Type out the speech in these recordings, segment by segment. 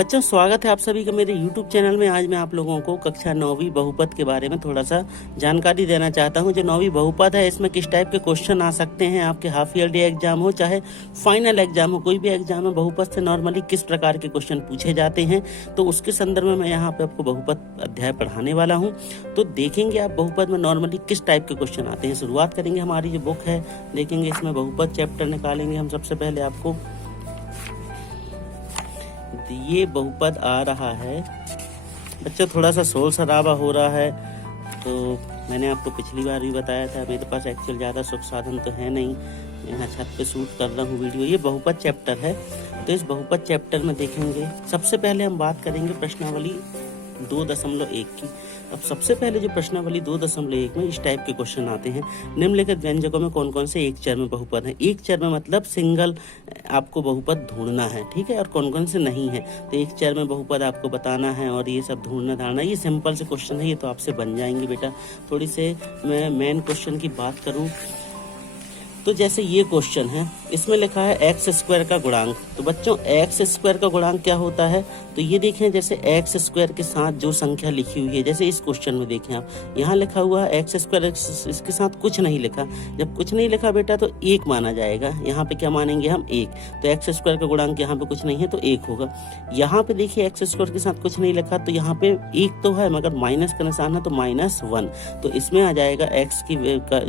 बच्चों, स्वागत है आप सभी का मेरे YouTube चैनल में। आज मैं आप लोगों को कक्षा 9वीं बहुपद के बारे में थोड़ा सा जानकारी देना चाहता हूं। जो 9वीं बहुपद है, इसमें किस टाइप के क्वेश्चन आ सकते हैं। आपके हाफ ईयरली एग्जाम हो चाहे फाइनल एग्जाम हो, कोई भी एग्जाम है, बहुपद से नॉर्मली किस प्रकार के क्वेश्चन पूछे जाते हैं, तो उसके संदर्भ में मैं यहाँ पे आपको बहुपद अध्याय पढ़ाने वाला हूँ। तो देखेंगे आप बहुपद में नॉर्मली किस टाइप के क्वेश्चन आते हैं। शुरुआत करेंगे, हमारी जो बुक है देखेंगे, इसमें बहुपद चैप्टर निकालेंगे हम। सबसे पहले आपको ये बहुपद आ रहा है। बच्चों, थोड़ा सा शोर शराबा हो रहा है, तो मैंने आपको पिछली बार भी बताया था, मेरे पास एक्चुअल ज़्यादा सुख साधन तो है नहीं, मैं यहाँ छत पे शूट कर रहा हूँ वीडियो। ये बहुपद चैप्टर है, तो इस बहुपद चैप्टर में देखेंगे सबसे पहले हम बात करेंगे प्रश्नावली 2.1 की। अब सबसे पहले जो प्रश्नावली 2.1 में इस टाइप के क्वेश्चन आते हैं। निम्नलिखित व्यंजकों में कौन कौन से एक चर में बहुपद है। एक चर में मतलब सिंगल आपको बहुपद ढूंढना है, ठीक है, और कौन कौन से नहीं है। तो एक चर में बहुपद आपको बताना है और ये सब ढूंढना धारना, ये सिंपल से क्वेश्चन है, ये तो आपसे बन जाएंगे बेटा। थोड़ी से मैं मेन क्वेश्चन की बात करूँ तो जैसे ये क्वेश्चन है, इसमें लिखा है एक्स स्क्वायर का गुणांक। तो बच्चों, एक्स स्क्वायर का गुणांक क्या होता है, तो ये देखें, जैसे एक्स स्क्वायर के साथ जो संख्या लिखी हुई है, जैसे इस क्वेश्चन में देखें आप, यहाँ लिखा हुआ है एक्स स्क्वायर, इसके साथ कुछ नहीं लिखा। जब कुछ नहीं लिखा बेटा तो एक माना जाएगा। यहाँ पे क्या मानेंगे हम, एक। तो एक्स स्क्वायर का गुणांक यहाँ पे कुछ नहीं है तो एक होगा। यहाँ पे देखिए एक्स स्क्वायर के साथ कुछ नहीं लिखा, तो यहाँ पे एक तो है मगर माइनस का निशान है, तो -1। तो इसमें आ जाएगा एक्स की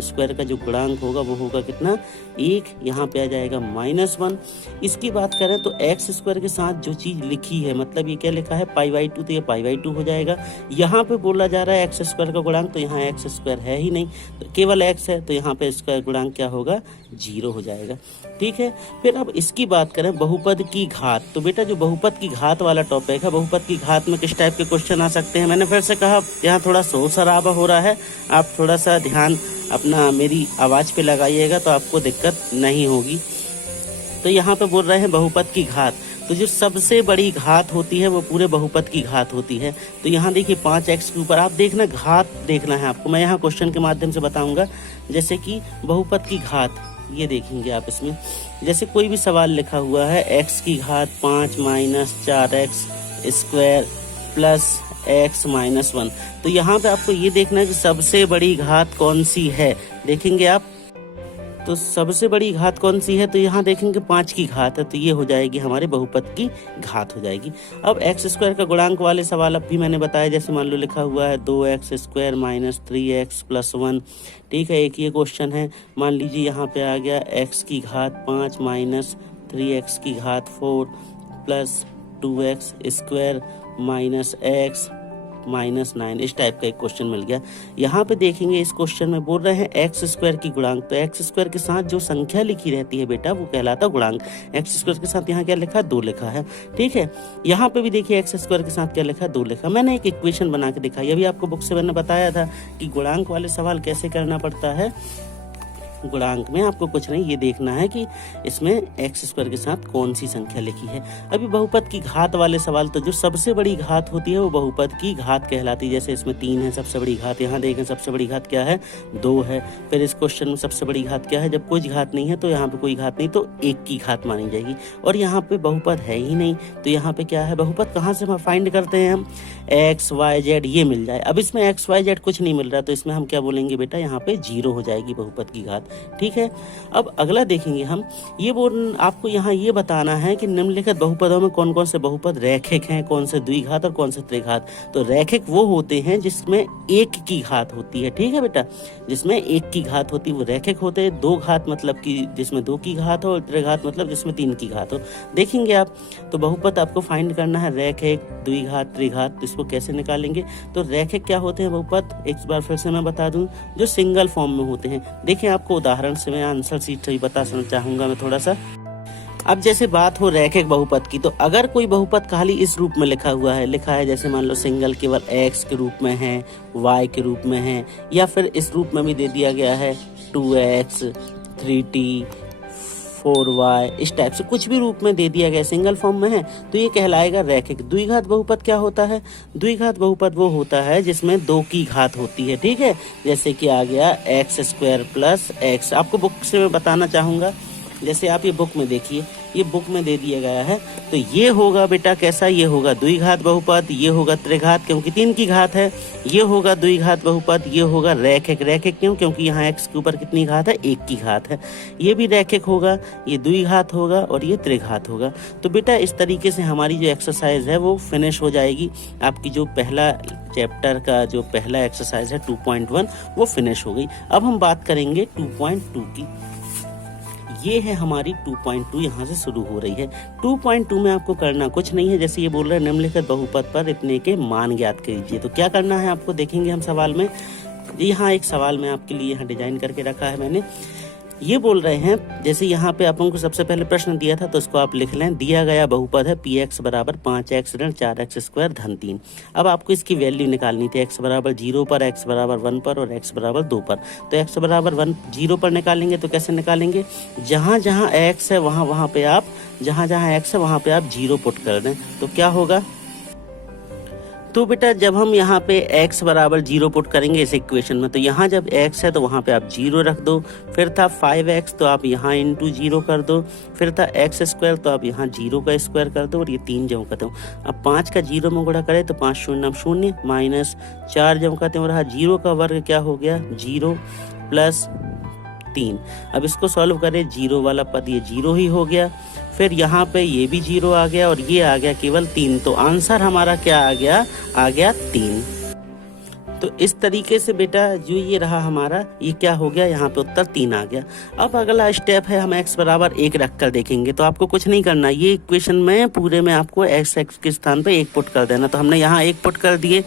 स्क्वायर का जो गुणांक होगा वो होगा कितना, एक। यहाँ पे आ जाएगा -1। इसकी बात करें तो एक्स स्क्वायर के साथ जो चीज लिखी है, मतलब ये क्या लिखा है, π/2, तो ये π/2 हो जाएगा। यहाँ पे बोला जा रहा है एक्स स्क्वायर का गुणांक, तो यहाँ एक्स स्क्वायर है ही नहीं, तो केवल एक्स है, तो यहाँ पे इसका गुणांक क्या होगा, 0 हो जाएगा, ठीक है। फिर अब इसकी बात करें बहुपद की घात। तो बेटा जो बहुपद की घात वाला टॉपिक है, बहुपद की घात में किस टाइप के क्वेश्चन आ सकते हैं। मैंने फिर से कहा, यहाँ थोड़ा शोर शराबा हो रहा है, आप थोड़ा सा ध्यान अपना मेरी आवाज़ पे लगाइएगा तो आपको दिक्कत नहीं होगी। तो यहाँ पे बोल रहे हैं बहुपद की घात, तो जो सबसे बड़ी घात होती है वो पूरे बहुपद की घात होती है। तो यहाँ देखिए 5x के ऊपर आप देखना, घात देखना है आपको, मैं यहाँ क्वेश्चन के माध्यम से बताऊंगा। जैसे कि बहुपद की घात, ये देखेंगे आप, इसमें जैसे कोई भी सवाल लिखा हुआ है, x की घात 5 - 4x स्क्वायर प्लस x - 1। तो यहाँ पे आपको ये देखना है कि सबसे बड़ी घात कौन सी है। देखेंगे आप, तो सबसे बड़ी घात कौन सी है, तो यहाँ देखेंगे 5 की घात है, तो ये हो जाएगी हमारे बहुपद की घात हो जाएगी। अब एक्स स्क्वायर का गुणांक वाले सवाल अब भी मैंने बताया, जैसे मान लो लिखा हुआ है 2x स्क्वायर - 3x + 1, ठीक है। एक ये क्वेश्चन है, मान लीजिए यहाँ पे आ गया x की घात 5 - 3x की घात 4 + 2x स्क्वायर -x -9, इस टाइप का एक क्वेश्चन मिल गया। यहाँ पे देखेंगे इस क्वेश्चन में बोल रहे हैं एक्स स्क्वायर की गुणांक। तो एक्स स्क्वायर के साथ जो संख्या लिखी रहती है बेटा वो कहलाता गुणांक। एक्स स्क्वायर के साथ यहाँ क्या लिखा है, 2 लिखा है, ठीक है। यहाँ पे भी देखिए एक्स स्क्वायर के साथ क्या लिखा है, 2 लिखा। मैंने एक इक्वेशन बना के दिखाई, अभी आपको बुक से मैंने बताया था कि गुणांक वाले सवाल कैसे करना पड़ता है। गुणांक में आपको कुछ नहीं, ये देखना है कि इसमें एक्स स्क्वायर के साथ कौन सी संख्या लिखी है। अभी बहुपद की घात वाले सवाल, तो जो सबसे बड़ी घात होती है वो बहुपद की घात कहलाती है। जैसे इसमें 3 है सबसे बड़ी घात, यहाँ देखें सबसे बड़ी घात क्या है, 2 है। फिर इस क्वेश्चन में सबसे बड़ी घात क्या है, जब कोई घात नहीं है तो यहाँ पे कोई घात नहीं, तो 1 की घात मानी जाएगी। और यहाँ पे बहुपद है ही नहीं, तो यहाँ पे क्या है, बहुपद कहाँ से फाइंड करते हैं हम, x y z ये मिल जाए। अब इसमें x y z कुछ नहीं मिल रहा, तो इसमें हम क्या बोलेंगे बेटा, यहाँ पे 0 हो जाएगी बहुपद की घात, ठीक है। अब अगला देखेंगे हम, ये आपको यहाँ ये बताना है कि निम्नलिखित बहुपदों में कौन कौन से बहुपद रैखिक हैं, कौन से द्विघात और कौन से त्रिघात। तो रैखिक वो होते हैं जिसमें 1 की घात होती है, ठीक है बेटा, जिसमें 1 की घात होती है वो रैखिक होते हैं। 2 घात मतलब कि जिसमें 2 की घात हो, और त्रिघात मतलब जिसमें 3 की घात हो। देखेंगे आप, तो बहुपद आपको फाइंड करना है रैखिक, द्विघात, त्रिघात। तो इसको कैसे निकालेंगे, तो रैखिक क्या होते हैं बहुपद, एक बार फिर से मैं बता दूं, जो सिंगल फॉर्म में होते हैं। देखिए आपको उदाहरण से मैं आंसर शीट से भी बताना चाहूंगा मैं थोड़ा सा। अब जैसे बात हो रैखिक बहुपद की, तो अगर कोई बहुपद खाली इस रूप में लिखा है जैसे मान लो सिंगल केवल x के रूप में है, y के रूप में है, या फिर इस रूप में भी दे दिया गया है 2x 3t 4y, इस टाइप से कुछ भी रूप में दे दिया गया, सिंगल फॉर्म में है, तो ये कहलाएगा रैखिक। द्विघात बहुपद क्या होता है, द्विघात बहुपद वो होता है जिसमें 2 की घात होती है, ठीक है। जैसे कि आ गया x² + x, आपको बुक से मैं बताना चाहूंगा जैसे आप ये बुक में देखिए, ये बुक में दे दिया गया है, तो ये होगा बेटा कैसा, ये होगा द्विघात बहुपद, ये होगा त्रिघात क्योंकि 3 की घात है, ये होगा द्विघात बहुपद, ये होगा रैखिक। रैखिक क्यों? क्योंकि यहाँ x के ऊपर कितनी घात है, 1 की घात है। ये भी रैखिक होगा, ये द्विघात होगा और ये त्रिघात होगा। तो बेटा इस तरीके से हमारी जो एक्सरसाइज है वो फिनिश हो जाएगी। आपकी जो पहला चैप्टर का जो पहला एक्सरसाइज है 2.1 वो फिनिश हो गई। अब हम बात करेंगे 2.2 की। ये है हमारी 2.2, यहाँ से शुरू हो रही है। 2.2 में आपको करना कुछ नहीं है, जैसे ये बोल रहे हैं निम्नलिखित बहुपद पर इतने के मान ज्ञात कीजिए। तो क्या करना है आपको, देखेंगे हम सवाल में। यहाँ एक सवाल मैं आपके लिए यहाँ डिजाइन करके रखा है मैंने। ये बोल रहे हैं, जैसे यहाँ पे अपन को सबसे पहले प्रश्न दिया था तो इसको आप लिख लें। दिया गया बहुपद है px बराबर 5x ऋण 4x स्क्वायर धन 3। अब आपको इसकी वैल्यू निकालनी थी, x बराबर 0 पर, x बराबर 1 पर और x बराबर 2 पर। तो x बराबर 0 पर निकालेंगे तो कैसे निकालेंगे, जहाँ जहाँ x है वहाँ पे आप, जहाँ जहाँ x है वहाँ पे आप 0 पुट कर दें। तो क्या होगा, तो बेटा जब हम यहाँ पे x बराबर 0 पुट करेंगे इस इक्वेशन में, तो यहाँ जब x है तो वहाँ पे आप 0 रख दो। फिर था 5x तो आप यहाँ इंटू 0 कर दो। फिर था x स्क्वायर तो आप यहाँ 0 का स्क्वायर कर दो और ये 3 जम करते हो। अब 5 का 0 में गुणा करें तो 5 शून्य 0 माइनस 4 जम करते हैं और रहा 0 का वर्ग क्या हो गया, 0 प्लस 3। अब इसको सॉल्व करें, 0 वाला पद ये 0 ही हो गया। फिर यहाँ पे ये भी 0 आ गया और ये आ गया केवल 3। तो आंसर हमारा क्या आ गया 3। तो इस तरीके से बेटा जो ये रहा हमारा, ये क्या हो गया, यहाँ पे उत्तर 3 आ गया। अब अगला स्टेप है, हम x बराबर 1 रख कर देखेंगे। तो आपको कुछ नहीं करना, ये इक्वेशन में पूरे में आपको x के स्थान पे 1 पुट कर देना। तो हमने यहाँ 1 पुट कर दिए,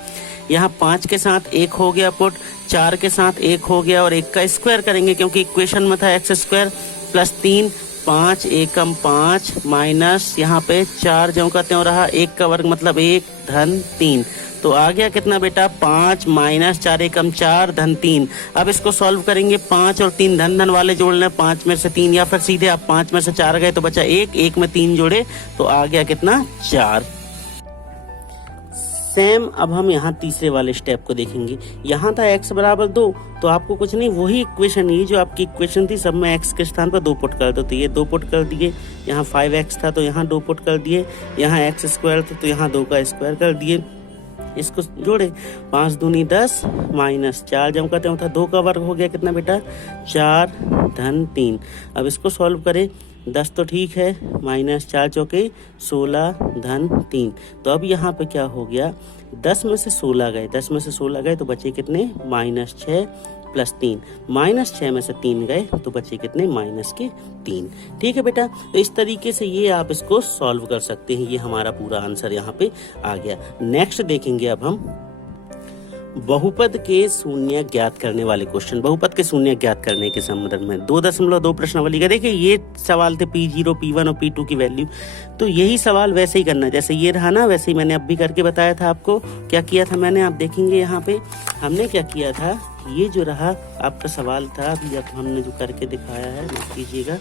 यहाँ 5 के साथ 1 हो गया पुट, 4 के साथ 1 हो गया और 1 का स्क्वायर करेंगे क्योंकि इक्वेशन में था x स्क्वायर प्लस 3। 5 एकम 5 माइनस यहाँ पे 4 जो कहते हैं रहा 1 का वर्ग मतलब 1 धन 3। तो आ गया कितना बेटा, 5 माइनस 4 एकम 4 धन 3। अब इसको सॉल्व करेंगे, 5 और 3 धन धन वाले जोड़ लें, 5 में से 3 या फिर सीधे आप 5 में से 4 गए तो बचा 1, 1 में 3 जोड़े तो आ गया कितना, 4। सेम अब हम यहाँ तीसरे वाले स्टेप को देखेंगे। यहाँ था x बराबर 2, तो आपको कुछ नहीं, वही इक्वेशन, ये जो आपकी इक्वेशन थी सब में x के स्थान पर 2 पुट कर दो। तो ये 2 पुट कर दिए, यहाँ 5x था तो यहाँ 2 पुट कर दिए, यहाँ x स्क्वायर था तो यहाँ 2 का स्क्वायर कर दिए। इसको जोड़े, 5 दूनी 10 माइनस 4 जब करते हैं 2 का वर्ग हो गया कितना बेटा, 4 धन 3। अब इसको सॉल्व करें, 10 तो ठीक है, माइनस 4 चौके 16 धन 3। तो अब यहाँ पे क्या हो गया, 10 में से 16 गए, 10 में से 16 गए तो बचे कितने, माइनस 6 प्लस 3। माइनस 6 में से 3 गए तो बचे कितने, माइनस के 3। ठीक है बेटा, तो इस तरीके से ये आप इसको सॉल्व कर सकते हैं। ये हमारा पूरा आंसर यहाँ पे आ गया। नेक्स्ट देखेंगे अब हम बहुपद के शून्य ज्ञात करने वाले क्वेश्चन। बहुपद के शून्य ज्ञात करने के संबंध में 2.2 प्रश्नावली का देखिए, ये सवाल थे P0, P1 और P2 की वैल्यू। तो यही सवाल वैसे ही करना, जैसे ये रहा ना वैसे ही मैंने अब भी करके बताया था आपको। क्या किया था मैंने, आप देखेंगे यहाँ पे हमने क्या किया था, ये जो रहा आपका सवाल था अभी हमने जो करके दिखाया है, माफ कीजिएगा,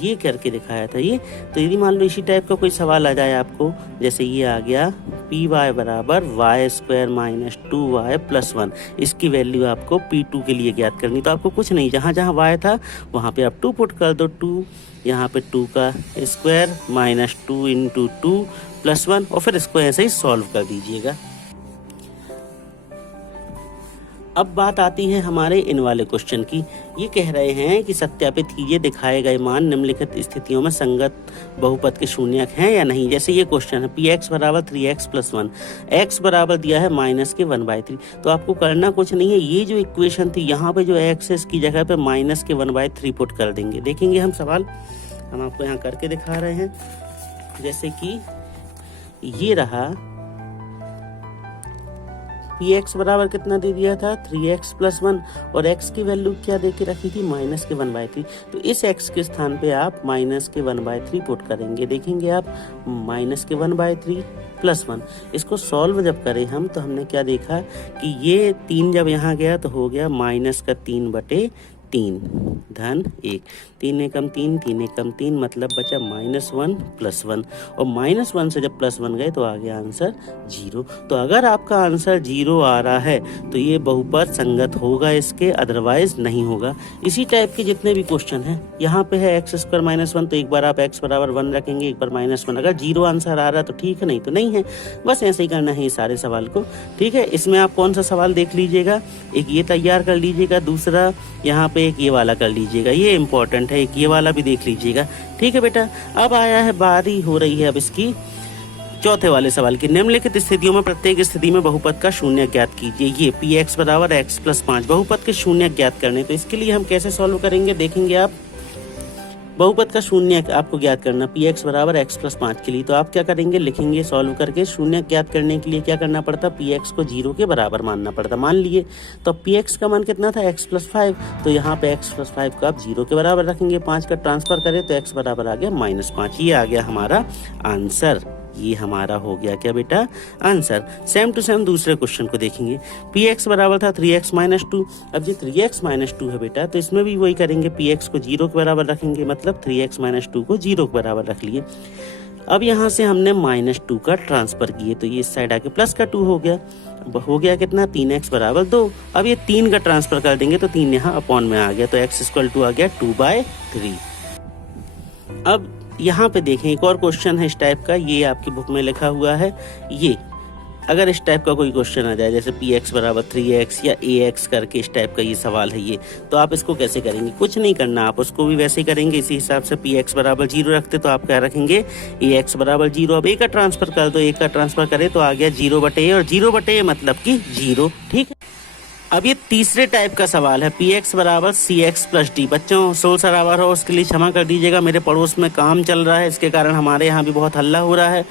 ये करके दिखाया था ये। तो यदि मान लो इसी टाइप का कोई सवाल आ जाए आपको, जैसे ये आ गया पी वाई बराबर Y square minus 2y plus 1, इसकी वैल्यू आपको P2 के लिए ज्ञात करनी। तो आपको कुछ नहीं, जहाँ जहाँ y था वहाँ पे आप 2 पुट कर दो, 2 यहाँ पे 2 का स्क्वायर माइनस 2 इंटू 2 प्लस 1 और फिर इसको ऐसे ही सॉल्व कर दीजिएगा। अब बात आती है हमारे इन वाले क्वेश्चन की। ये कह रहे हैं कि सत्यापित कीजिए दिखाए गए मान निम्नलिखित स्थितियों में संगत बहुपद के शून्यक हैं या नहीं। जैसे ये क्वेश्चन है px बराबर 3x प्लस 1, x बराबर दिया है माइनस के 1/3। तो आपको करना कुछ नहीं है, ये जो इक्वेशन थी यहाँ पे जो x है इसकी जगह पे माइनस के 1/3 पुट कर देंगे। देखेंगे हम सवाल, हम आपको यहाँ करके दिखा रहे हैं। जैसे कि ये रहा px बराबर कितना दे दिया था, 3x प्लस 1 और x की वैल्यू क्या दे के रखी थी, माइनस के 1/3। तो इस x के स्थान पे आप माइनस के 1/3 पुट करेंगे। देखेंगे आप माइनस के 1/3 प्लस 1, इसको सॉल्व जब करें हम तो हमने क्या देखा कि ये 3 जब यहाँ गया तो हो गया माइनस का 3/3। 3 धन 1, 3 एकम 3, 3 एकम 3 मतलब बचा -1 +1, और -1 से जब +1 गए तो आ गया आंसर 0। तो अगर आपका आंसर 0 आ रहा है तो ये बहुपद संगत होगा इसके, अदरवाइज नहीं होगा। इसी टाइप के जितने भी क्वेश्चन हैं, यहाँ पे है x² -1, तो एक बार आप x बराबर 1 रखेंगे, एक बार -1। अगर 0 आंसर आ रहा है तो ठीक है, नहीं तो नहीं है। बस ऐसे ही करना है ये सारे सवाल को, ठीक है। इसमें आप कौन सा सवाल देख लीजिएगा, एक ये तैयार कर लीजिएगा, दूसरा यहाँ पे एक ये वाला कर लीजिएगा, ये इंपॉर्टेंट है, एक ये वाला भी देख लीजिएगा, ठीक है बेटा। अब आया है बारी हो रही है अब इसकी चौथे वाले सवाल की। निम्नलिखित स्थितियों में प्रत्येक स्थिति में बहुपद का शून्य ज्ञात कीजिए। ये px बराबर x + 5 बहुपद के शून्य ज्ञात करने, तो इसके लिए हम कैसे सॉल्व करेंगे देखेंगे आप। बहुपद का शून्य आपको ज्ञात करना, px बराबर x + 5 के लिए, तो आप क्या करेंगे, लिखेंगे सॉल्व करके। शून्य ज्ञात करने के लिए क्या करना पड़ता, px को 0 के बराबर मानना पड़ता। मान लिए तो px का मान कितना था, x + 5, तो यहाँ पे x + 5 को आप 0 के बराबर रखेंगे। 5 का ट्रांसफर करें तो x बराबर आ गया -5। ये आ गया हमारा आंसर, ये हमारा हो गया क्या बेटा, आंसर। सेम टू सेम दूसरे क्वेश्चन को देखेंगे। px बराबर था 3x - 2। अब ये 3x - 2 है बेटा, तो इसमें भी वही करेंगे, px को 0 के बराबर रखेंगे, मतलब 3x - 2 को 0 के बराबर रख लिए। अब यहाँ से हमने -2 का ट्रांसफर किए, तो ये इस साइड आके प्लस का 2 हो गया। हो गया कितना, 3x बराबर 2। अब ये 3 का ट्रांसफर कर देंगे तो 3 यहाँ अपॉन में आ गया, तो x = आ गया 2/3। अब यहाँ पे देखें एक और क्वेश्चन है इस टाइप का, ये आपकी बुक में लिखा हुआ है। ये अगर इस टाइप का कोई क्वेश्चन आ जाए, जैसे px बराबर 3x या ax करके इस टाइप का ये सवाल है ये, तो आप इसको कैसे करेंगे, कुछ नहीं करना, आप उसको भी वैसे ही करेंगे। इसी हिसाब से px बराबर 0 रखते तो आप क्या रखेंगे, ax बराबर 0। अब a का ट्रांसफर कर दो, a का ट्रांसफर करे तो आ गया 0/a, और 0/a मतलब कि 0, ठीक है। अब ये तीसरे टाइप का सवाल है, px बराबर cx + d। बच्चों शोर शराबा हो उसके लिए क्षमा कर दीजिएगा, मेरे पड़ोस में काम चल रहा है, इसके कारण हमारे यहाँ भी बहुत हल्ला हो रहा है,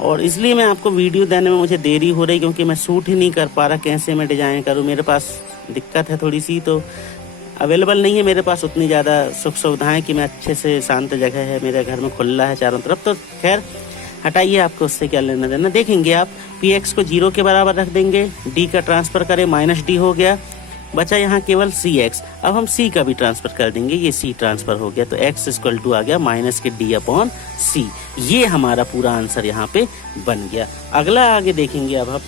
और इसलिए मैं आपको वीडियो देने में मुझे देरी हो रही, क्योंकि मैं शूट ही नहीं कर पा रहा, कैसे मैं डिजाइन करूँ। मेरे पास दिक्कत है थोड़ी सी, तो अवेलेबल नहीं है मेरे पास उतनी ज़्यादा सुख सुविधाएँ कि मैं अच्छे से, शांत जगह है मेरे घर में, खुला है चारों तरफ, तो खैर हटाइए, आपको उससे क्या लेना देना। देखेंगे आप px को 0 के बराबर रख देंगे, d का ट्रांसफर करें -d हो गया, बचा यहाँ केवल cx। अब हम c का भी ट्रांसफर कर देंगे, ये c ट्रांसफर हो गया, तो x = आ गया -d/c। ये हमारा पूरा आंसर यहाँ पे बन गया। अगला आगे देखेंगे अब हम,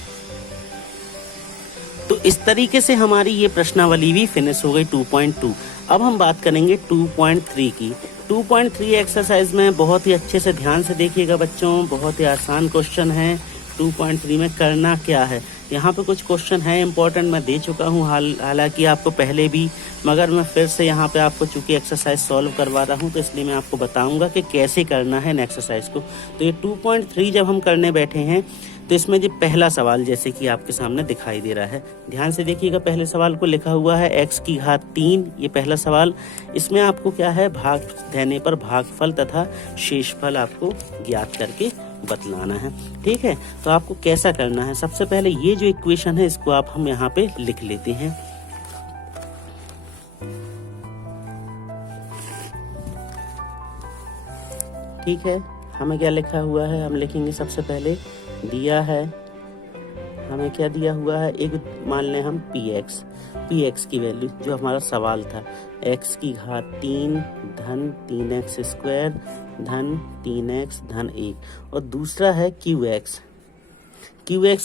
तो इस तरीके से हमारी ये प्रश्नावली भी फिनिश हो गई 2.2। अब हम बात करेंगे 2.3 की। 2.3 एक्सरसाइज में बहुत ही अच्छे से ध्यान से देखिएगा बच्चों, बहुत ही आसान क्वेश्चन है। 2.3 में करना क्या है, यहाँ पे कुछ क्वेश्चन है इंपॉर्टेंट, मैं दे चुका हूँ हालांकि आपको पहले भी, मगर मैं फिर से यहाँ पे आपको चूंकि एक्सरसाइज सॉल्व करवा रहा हूँ तो इसलिए मैं आपको बताऊंगा कि कैसे करना है इन एक्सरसाइज को। तो ये 2.3 जब हम करने बैठे हैं तो इसमें जो पहला सवाल जैसे कि आपके सामने दिखाई दे रहा है, ध्यान से देखिएगा। पहले सवाल को लिखा हुआ है x⁻3, ये पहला सवाल। इसमें आपको क्या है, भाग देने पर भागफल तथा शेषफल आपको ज्ञात करके बतलाना है, ठीक है। तो आपको कैसा करना है, सबसे पहले ये जो इक्वेशन है इसको आप हम यहाँ पे लिख लेते हैं। ठीक है, हमें क्या लिखा हुआ है, हम लिखेंगे सबसे पहले, दिया है हमें क्या दिया हुआ है, एक मान लें हम px की वैल्यू जो हमारा सवाल था, x⁻3 धन 3x² धन 3x धन 1, और दूसरा है qx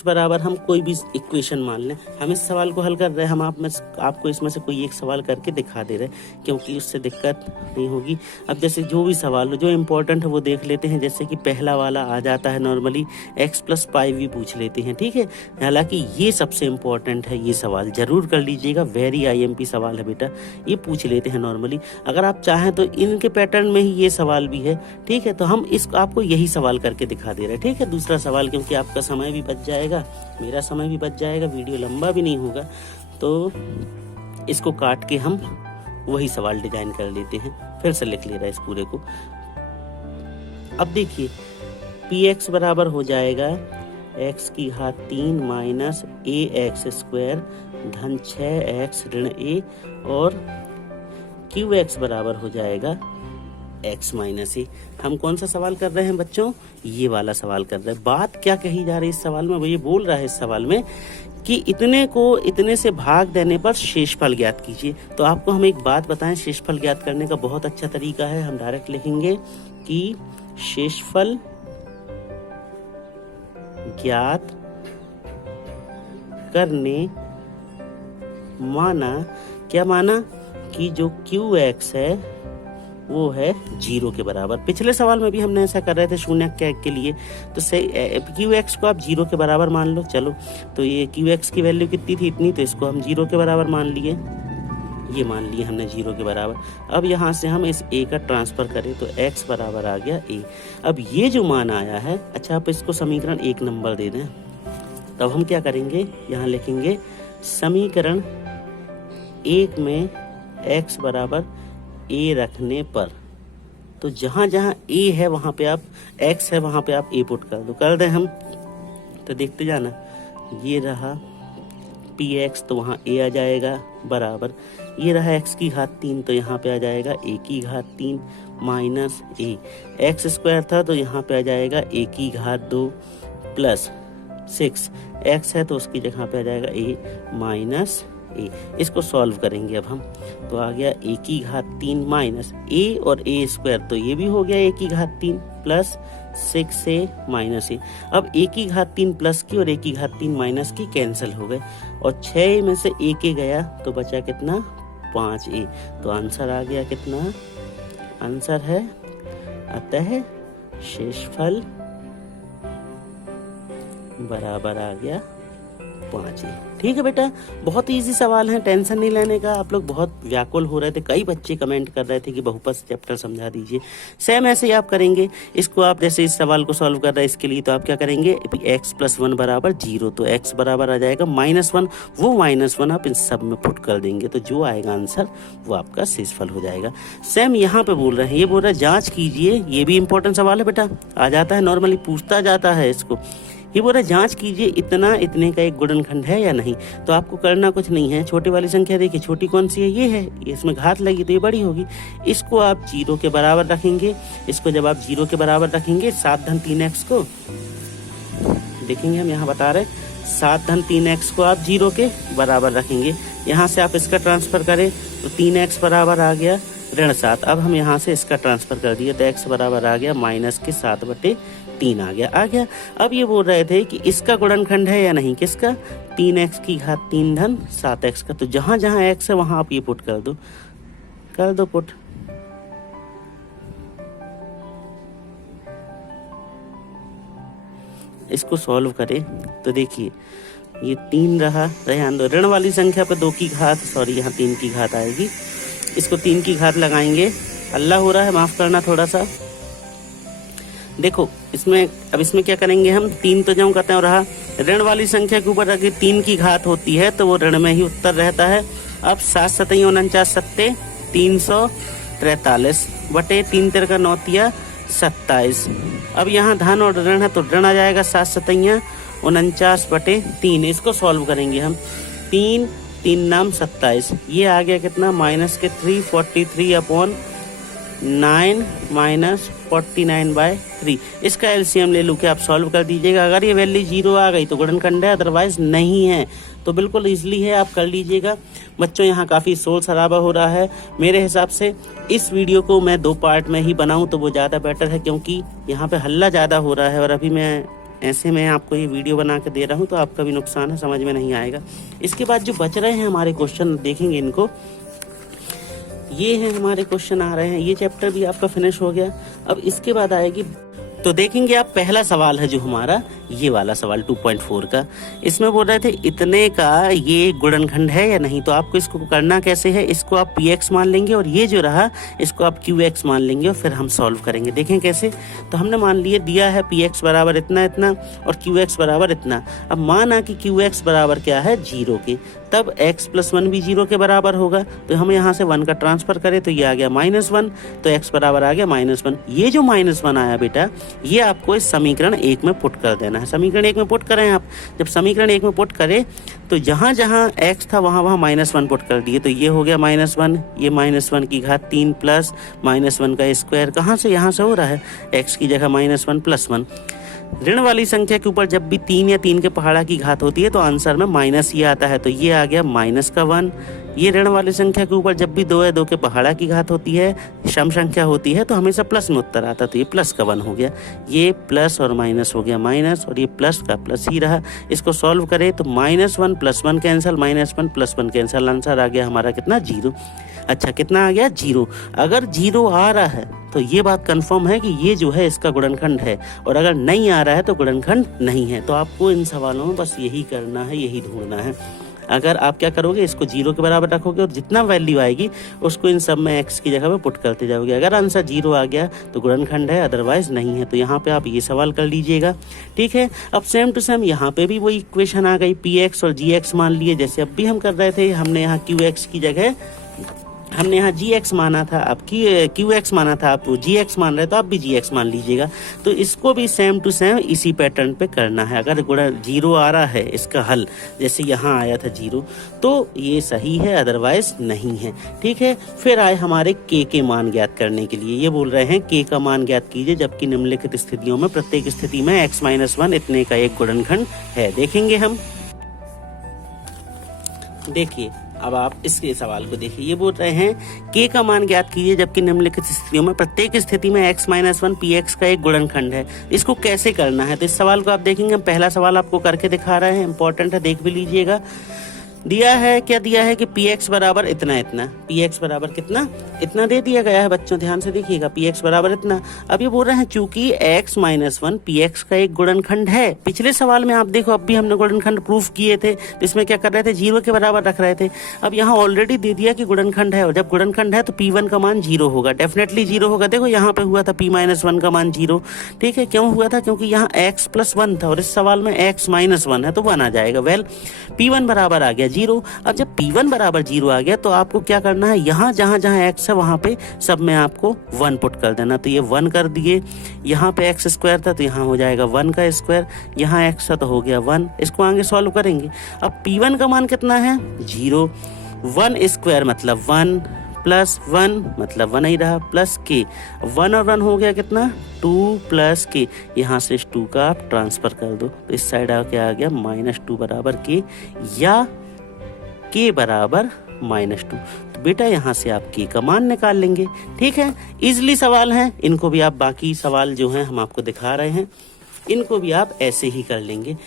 बराबर, हम कोई भी इक्वेशन मान लें। हम इस सवाल को हल कर रहे हैं, हम आपको इसमें से कोई एक सवाल करके दिखा दे रहे हैं, क्योंकि उससे दिक्कत नहीं होगी। अब जैसे जो भी सवाल हो जो इम्पोर्टेंट है वो देख लेते हैं। जैसे कि पहला वाला आ जाता है नॉर्मली, x + π भी पूछ लेते हैं, ठीक है। हालांकि ये सबसे इम्पोर्टेंट है, ये सवाल जरूर कर लीजिएगा, वेरी IMP सवाल है बेटा, ये पूछ लेते हैं नॉर्मली। अगर आप चाहें तो इनके पैटर्न में ही ये सवाल भी है, ठीक है। तो हम आपको यही सवाल करके दिखा दे रहे हैं, ठीक है। दूसरा सवाल, क्योंकि आपका समय भी बच जाएगा, मेरा समय भी बच जाएगा, वीडियो लंबा भी नहीं होगा, तो इसको काट के हम वही सवाल डिजाइन कर लेते हैं। फिर से लिख ले रहा है इस पूरे को। अब देखिए px बराबर हो जाएगा x⁻3 - ax² धन 6x ऋण a, और qx बराबर हो जाएगा x - a। हम कौन सा सवाल कर रहे हैं बच्चों, ये वाला सवाल कर रहे हैं। बात क्या कही जा रही है इस सवाल में, वो ये बोल रहा है इस सवाल में कि इतने को इतने से भाग देने पर शेषफल ज्ञात कीजिए। तो आपको हम एक बात बताएं, शेषफल ज्ञात करने का बहुत अच्छा तरीका है। हम डायरेक्ट लिखेंगे कि शेषफल ज्ञात करने माना, क्या माना कि जो QX है वो है 0 के बराबर। पिछले सवाल में भी हमने ऐसा कर रहे थे शून्य के लिए। तो QX को आप 0 के बराबर मान लो। चलो, तो ये QX की वैल्यू कितनी थी, इतनी, तो इसको हम 0 के बराबर मान लिए। ये मान लिए हमने 0 के बराबर। अब यहाँ से हम इस a का ट्रांसफर करें तो x बराबर आ गया a। अब ये जो मान आया है, अच्छा आप इसको समीकरण 1 नंबर दे दें। तब हम क्या करेंगे, यहाँ लिखेंगे समीकरण 1 में x बराबर a रखने पर, तो जहाँ जहाँ a है वहाँ पे आप, x है वहाँ पे आप a पुट कर दो। कर दें हम, तो देखते जाना। ये रहा px, तो वहाँ a आ जाएगा बराबर, ये रहा x की घात 3, तो यहाँ पे आ जाएगा a की घात 3 माइनस a। x स्क्वायर था तो यहाँ पे आ जाएगा a की घात 2 प्लस 6, x है तो उसकी जगह पे आ जाएगा a माइनस a। इसको सॉल्व करेंगे अब हम, तो आ गया a की घात 3 माइनस a और a स्क्वायर, तो ये भी हो गया a की घात 3 प्लस 6a माइनस a। अब a की घात 3 प्लस की और a की घात 3 माइनस की कैंसिल हो गए, और 6 में से a के गया तो बचा कितना, 5a। तो आंसर आ गया कितना, आंसर है अतः शेषफल बराबर आ गया 5a। ठीक है बेटा, बहुत इजी सवाल है, टेंशन नहीं लेने का। आप लोग बहुत व्याकुल हो रहे थे, कई बच्चे कमेंट कर रहे थे कि बहुपद चैप्टर समझा दीजिए। सेम ऐसे ही आप करेंगे इसको। आप जैसे इस सवाल को सॉल्व कर रहे हैं इसके लिए, तो आप क्या करेंगे, x + 1 बराबर 0, तो x बराबर आ जाएगा -1। वो -1 आप इन सब में पुट कर देंगे, तो जो आएगा आंसर वो आपका शेषफल हो जाएगा। सेम यहाँ पे बोल रहे हैं, ये बोल रहा है जांच कीजिए। ये भी इंपॉर्टेंट सवाल है बेटा, आ जाता है, नॉर्मली पूछता जाता है इसको। ये बोल रहा है जांच कीजिए इतना इतने का एक गुणनखंड है या नहीं। तो आपको करना कुछ नहीं है, छोटी वाली संख्या देखिए, छोटी कौन सी है, ये है, इसमें घात लगी तो ये बड़ी होगी। इसको आप 0 के बराबर रखेंगे। इसको जब आप 0 के बराबर रखेंगे, 7 धन 3x को देखेंगे, हम यहाँ बता रहे 7 धन 3x को आप 0 के बराबर रखेंगे। यहाँ से आप इसका ट्रांसफर करें तो 3x बराबर आ गया -7। अब हम यहाँ से इसका ट्रांसफर कर दिया तो x बराबर आ गया -7/3 आ गया। अब ये बोल रहे थे कि इसका गुणनखंड है या नहीं, किसका, 3x की घात 3 धन 7x का। तो जहां जहां x है वहां आप ये पुट कर दो पुट। इसको सॉल्व करें तो देखिए ये 3 रहा, ध्यान दो, ऋण वाली संख्या पे 2 की घात, सॉरी यहाँ 3 की घात आएगी। इसको 3 की घात लगाएंगे, अल्लाह हो रहा है, माफ करना थोड़ा सा। देखो इसमें क्या करेंगे हम, 3 तो जम करते हैं, और रहा ऋण वाली संख्या के ऊपर अगर 3 की घात होती है तो वो ऋण में ही उत्तर रहता है। अब 7 सतई 49 सत्ते 343 बटे 3 तिर का 9 तिया 27। अब यहाँ धन और ऋण है तो ऋण आ जाएगा 7 सतैया 49 बटे 3। इसको सॉल्व करेंगे हम, 3 3 नाम 27, ये आ गया कितना, -3 43/9 -49/3। इसका एलसीएम ले लूँ कि आप सॉल्व कर दीजिएगा। अगर ये वैल्यू 0 आ गई तो गुणनखंड है, अदरवाइज नहीं है। तो बिल्कुल इजली है, आप कर लीजिएगा। बच्चों यहाँ काफ़ी शोर शराबा हो रहा है। मेरे हिसाब से इस वीडियो को मैं 2 पार्ट में ही बनाऊँ तो वो ज़्यादा बेटर है, क्योंकि यहाँ पे हल्ला ज़्यादा हो रहा है और अभी मैं ऐसे में आपको ये वीडियो बना के दे रहा हूँ तो आपका भी नुकसान है, समझ में नहीं आएगा। इसके बाद जो बच रहे हैं हमारे क्वेश्चन देखेंगे इनको, ये हैं हमारे क्वेश्चन आ रहे हैं। ये चैप्टर भी आपका फिनिश हो गया। अब इसके बाद आएगी, तो देखेंगे आप पहला सवाल है जो हमारा ये वाला सवाल 2.4 का। इसमें बोल रहे थे इतने का ये गुणनखंड है या नहीं। तो आपको इसको करना कैसे है, इसको आप px मान लेंगे और ये जो रहा इसको आप qx मान लेंगे और फिर हम सॉल्व करेंगे। देखें कैसे, तो हमने मान लिए दिया है px बराबर इतना इतना और qx बराबर इतना। अब माना कि qx बराबर क्या है 0 के, तब x + 1 भी 0 के बराबर होगा। तो हम यहाँ से 1 का ट्रांसफर करें तो ये आ गया -1, तो x बराबर आ गया -1। ये जो -1 आया बेटा, ये आपको इस समीकरण 1 में पुट कर देना है। समीकरण 1 में पुट करें आप, जब समीकरण 1 में पुट करें तो जहाँ जहाँ x था वहाँ वहाँ -1 पुट कर दिए। तो ये हो गया -1, ये -1 की घात 3 प्लस -1 का स्क्वायर, कहाँ से, यहाँ से हो रहा है, x की जगह -1 + 1। ऋण वाली संख्या के ऊपर जब भी 3 या 3 के पहाड़ा की घात होती है तो आंसर में माइनस ये आता है, तो ये आ गया माइनस का 1। ये ऋण वाली संख्या के ऊपर जब भी 2 या 2 के पहाड़ा की घात होती है, सम संख्या होती है, तो हमेशा प्लस में उत्तर आता है, तो ये प्लस का 1 हो गया। ये प्लस और माइनस हो गया माइनस, और ये प्लस का प्लस ही रहा। इसको सॉल्व करें तो -1 + 1 कैंसिल, -1 + 1 कैंसिल, आंसर आ गया हमारा कितना 0। अच्छा कितना आ गया 0। अगर 0 आ रहा है तो ये बात कंफर्म है कि ये जो है इसका गुणनखंड है, और अगर नहीं आ रहा है तो गुणनखंड नहीं है। तो आपको इन सवालों में बस यही करना है, यही ढूंढना है। अगर आप क्या करोगे, इसको 0 के बराबर रखोगे और जितना वैल्यू आएगी उसको इन सब में x की जगह पे पुट करते जाओगे। अगर आंसर 0 आ गया तो गुणनखंड है, अदरवाइज नहीं है। तो यहाँ पे आप ये सवाल कर लीजिएगा, ठीक है। अब सेम टू सेम यहाँ पे भी वही इक्वेशन आ गई, px और gx मान लिए, जैसे अब भी हम कर रहे थे। हमने यहाँ qx की जगह हमने यहाँ gx माना था, आप qx माना था, आप gx मान रहे तो आप भी gx मान लीजिएगा। तो इसको भी सेम टू सेम इसी पैटर्न पे करना है। अगर 0 आ रहा है इसका हल, जैसे यहाँ आया था 0, तो ये सही है, अदरवाइज नहीं है, ठीक है। फिर आए हमारे k के मान ज्ञात करने के लिए। ये बोल रहे हैं k का मान ज्ञात कीजिए जबकि निम्नलिखित स्थितियों में प्रत्येक स्थिति में x-1 इतने का एक गुणनखंड है। देखेंगे हम, देखिए अब आप इसके सवाल को देखिए। ये बोल रहे हैं k का मान ज्ञात कीजिए जबकि निम्नलिखित स्थितियों में प्रत्येक स्थिति में x-1 px का एक गुणनखंड है। इसको कैसे करना है, तो इस सवाल को आप देखेंगे। हम पहला सवाल आपको करके दिखा रहे हैं, इंपॉर्टेंट है, देख भी लीजिएगा। दिया है, क्या दिया है कि px बराबर इतना इतना, px बराबर कितना इतना दे दिया गया है। बच्चों ध्यान से देखिएगा, px बराबर इतना। अब ये बोल रहे हैं चूंकि x-1 px का एक गुणनखंड है। पिछले सवाल में आप देखो, अब भी हमने गुणनखंड प्रूफ किए थे, तो इसमें क्या कर रहे थे, 0 के बराबर रख रहे थे। अब यहाँ ऑलरेडी दे दिया कि गुणनखंड है, और जब गुणनखंड है तो p1 का मान 0 होगा, डेफिनेटली 0 होगा। देखो यहाँ पे हुआ था p-1 का मान 0, ठीक है। क्यों हुआ था, क्योंकि यहाँ x + 1 था और इस सवाल में x-1 है, तो 1 आ जाएगा। वेल p1 बराबर आ गया 0। अब जब p1 बराबर 0 आ गया तो आपको क्या करना है, यहाँ जहाँ जहाँ x है वहाँ पे सब में आपको 1 पुट कर देना। तो ये 1 कर दिए। यहाँ पे x² था तो यहाँ हो जाएगा 1 का स्क्वायर, यहाँ x था तो हो गया 1। इसको आगे सॉल्व करेंगे। अब p1 का मान कितना है 0, 1² मतलब 1 प्लस 1 मतलब 1 ही रहा, प्लस k, 1 और 1 हो गया कितना 2 प्लस k। यहाँ से इस 2 का आप ट्रांसफर कर दो तो इस साइड आके आ गया -2 बराबर k, या k बराबर -2। तो बेटा यहाँ से आप k का मान निकाल लेंगे, ठीक है। इजली सवाल हैं, इनको भी आप, बाकी सवाल जो हैं हम आपको दिखा रहे हैं, इनको भी आप ऐसे ही कर लेंगे।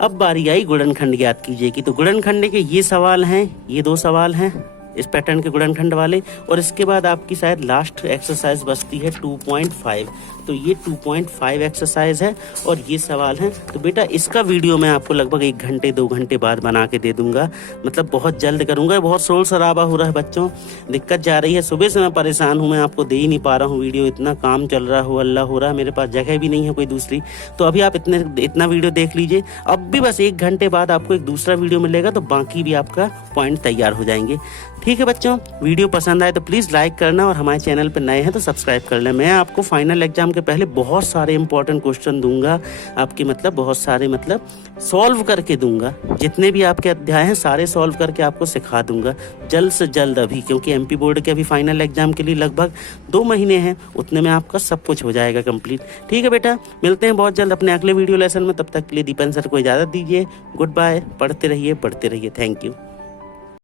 अब बारी आई गुणनखंड ज्ञात कीजिए की। तो गुणनखंड के ये सवाल हैं, ये 2 सवाल हैं इस पैटर्न के गुणनखंड वाले, और इसके बाद आपकी शायद लास्ट एक्सरसाइज बचती है 2.5। तो ये 2.5 एक्सरसाइज है और ये सवाल हैं। तो बेटा इसका वीडियो मैं आपको लगभग 1 घंटे 2 घंटे बाद बना के दे दूंगा, मतलब बहुत जल्द करूंगा। बहुत शोर शराबा हो रहा है बच्चों, दिक्कत जा रही है। सुबह से मैं परेशान हूँ, मैं आपको दे ही नहीं पा रहा हूँ वीडियो, इतना काम चल रहा हो अल्लाह हो रहा है, मेरे पास जगह भी नहीं है कोई दूसरी। तो अभी आप इतना वीडियो देख लीजिए, अब भी बस 1 घंटे बाद आपको एक दूसरा वीडियो मिलेगा, तो बाकी भी आपका पॉइंट तैयार हो जाएंगे, ठीक है बच्चों। वीडियो पसंद आए तो प्लीज़ लाइक करना, और हमारे चैनल पर नए हैं तो सब्सक्राइब कर लें। मैं आपको फाइनल एग्जाम के पहले बहुत सारे इंपॉर्टेंट क्वेश्चन दूंगा आपके, मतलब बहुत सारे, मतलब सॉल्व करके दूंगा। जितने भी आपके अध्याय हैं सारे सॉल्व करके आपको सिखा दूंगा जल्द से जल्द अभी, क्योंकि MP बोर्ड के अभी फाइनल एग्जाम के लिए लगभग 2 महीने हैं, उतने में आपका सब कुछ हो जाएगा कंप्लीट, ठीक है बेटा। मिलते हैं बहुत जल्द अपने अगले वीडियो लेसन में, तब तक के लिए दीपन सर को इजाज़त दीजिए। गुड बाय, पढ़ते रहिए पढ़ते रहिए, थैंक यू।